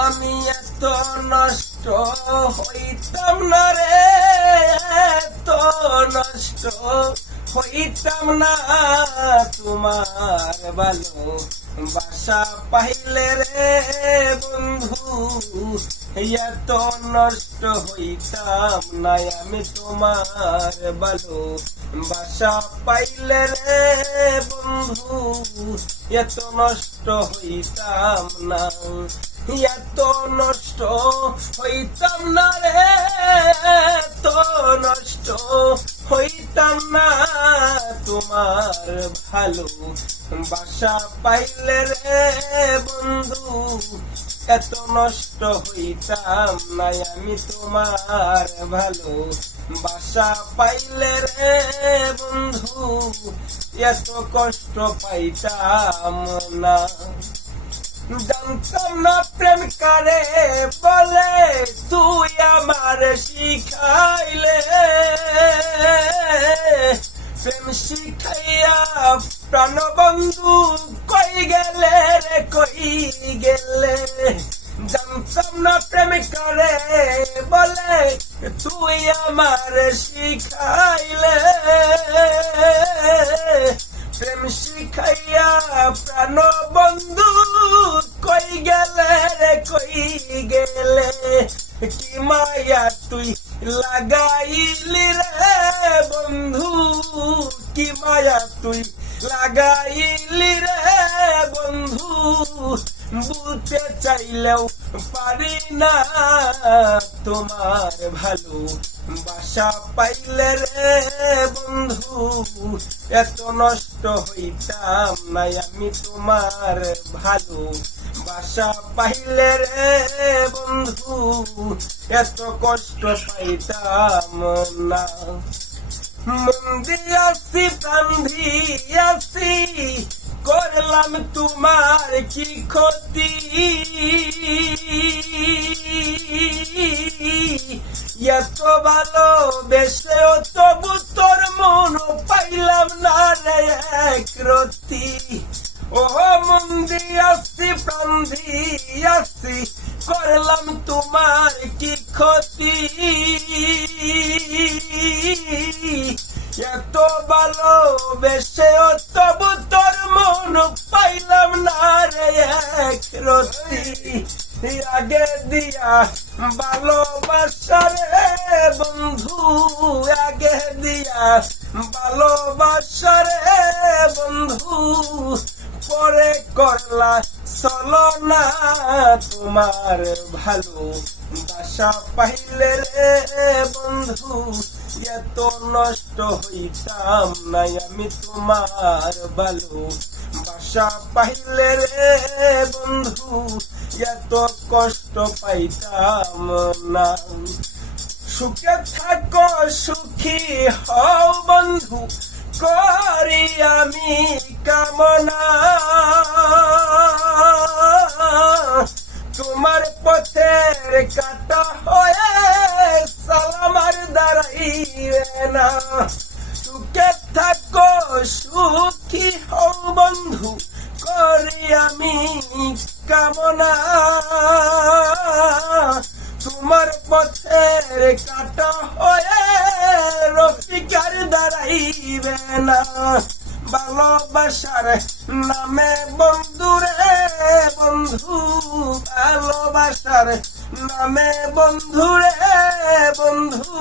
আমি এত নষ্ট হইতাম না রে, এত নষ্ট হইতাম না তোমার ভালো বাসা পাইলে রে বন্ধু। এত নষ্ট হইতাম না আমি তোমার ভালো বাসা পাইলে রে বন্ধু। এত নষ্ট হইতাম না, এত নষ্ট হইতাম না রে, এত নষ্ট হইতাম না তোমার ভালো বাসা পাইলে রে বন্ধু। এত নষ্ট হইতাম না আমি তোমার ভালো বাসা পাইলে রে বন্ধু। এত কষ্ট পাইতাম না, জানতাম না প্রেম কারে বলে তুই আমার শিখাইলে। প্রেম শিখাইয়া প্রাণ বন্ধু কই গেলে রে কই গেলে। জানতাম না প্রেম কারে বলে তুই আমার শিখাইলে। প্রেম শিখাইয়া প্রাণ বন্ধু কই গেলে রে কই গেলে। কি মায়া তুই লাগাইলি রে বন্ধু, কি মায়া তুই লাগাইলি রে বন্ধু। বলতে চাইলেও পারি না তোমার ভালো বাসা পাইলে রে বন্ধু। এত নষ্ট হইতাম না আমি তোমার ভালো বাসা পাইলে রে বন্ধু। এত কষ্ট পাইতাম না। মন দিয়াছি প্রাণ দিয়াছি করলাম তোমার কি ক্ষতি। এত ভালোবেসেও তবু তোর মন পাইলাম না রে এক রতি। ও মন দিয়াছি প্রাণ দিয়াছি করলাম তোমার কি ক্ষতি। এত ভালোবেসেও তবু তোর মন পাইলাম না রে এক রতি। আগে দিয়া ভালোবাসা রে বন্ধু, আগে দিয়া ভালোবাসা রে বন্ধু। পরে করলা চলো না তোমার ভালো বাসা পাইলে রে বন্ধু। এত নষ্ট হইতাম না আমি তোমার ভালো বাসা পাইলে রে বন্ধু। এত কষ্ট পাইতাম না। সুখে থাকো সুখী হও বন্ধু করি আমি কামনা। তোমার পথের কাটা হয়ে সালামার দাঁড়াইবে না। সুখে থাকো সুখী হও বন্ধু করি আমি কামনা। তোমার পথের কাটা হয়ে রফিকার দাঁড়াইবে না। ভালোবাসার নামে বন্ধু রে বন্ধু, ভালোবাসার নামে বন্ধু রে বন্ধু।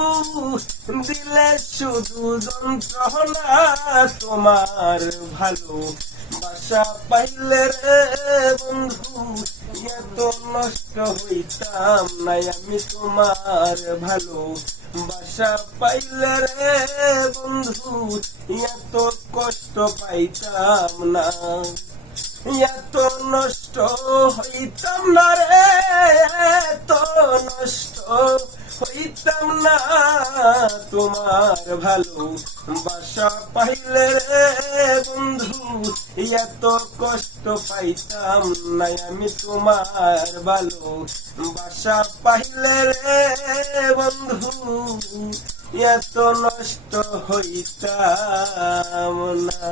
দিলে শুধু যন্ত্রণা তোমার ভালো বাসা পাইলে রে বন্ধু। এত নষ্ট হইতাম না আমি তোমার ভালো বাসা পাইলে রে বন্ধু। এত কষ্ট পাইতাম না, এত নষ্ট হইতাম না রে, এত নষ্ট হইতাম না তোমার ভালো বাসা পাইলে রে বন্ধু। এত কষ্ট পাইতাম না আমি তোমার ভালো বাসা পাইলে রে বন্ধু। এত নষ্ট হইতাম না।